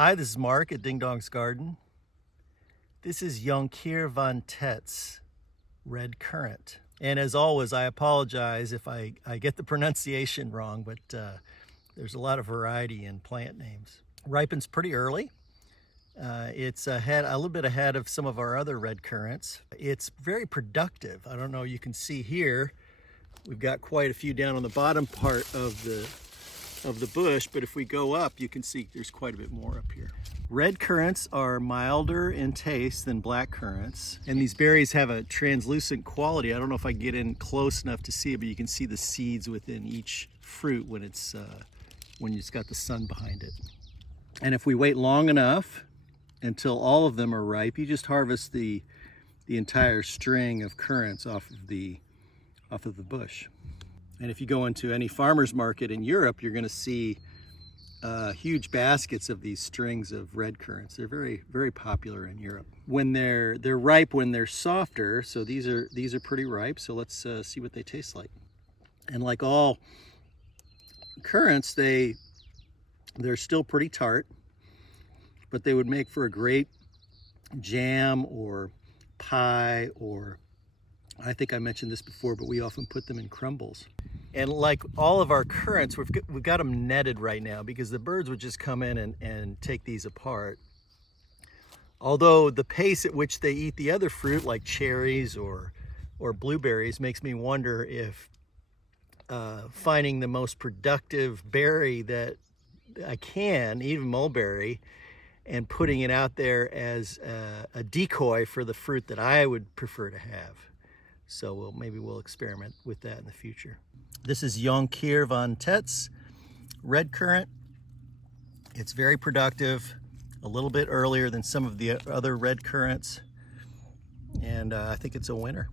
Hi, this is Mark at Ding Dong's Garden. This is Jonkheer van Tets, red currant. And as always, I apologize if I get the pronunciation wrong, but there's a lot of variety in plant names. Ripens pretty early. It's a little bit ahead of some of our other red currants. It's very productive. I don't know, you can see here, we've got quite a few down on the bottom part of the bush, but if we go up, you can see there's quite a bit more up here. Red currants are milder in taste than black currants, and these berries have a translucent quality. I don't know if I can get in close enough to see it, but you can see the seeds within each fruit when it's got the sun behind it. And if we wait long enough until all of them are ripe, you just harvest the entire string of currants off of the bush. And if you go into any farmer's market in Europe, you're going to see huge baskets of these strings of red currants. They're very, very popular in Europe. When they're ripe, when they're softer, so these are pretty ripe. So let's see what they taste like. And like all currants, they're still pretty tart, but they would make for a great jam or pie, or I think I mentioned this before, but we often put them in crumbles. And like all of our currants, we've got them netted right now because the birds would just come in and take these apart. Although the pace at which they eat the other fruit, like cherries or blueberries, makes me wonder if finding the most productive berry that I can, even mulberry, and putting it out there as a decoy for the fruit that I would prefer to have. So maybe we'll experiment with that in the future. This is Jonkheer van Tets, red currant. It's very productive, a little bit earlier than some of the other red currants, and I think it's a winner.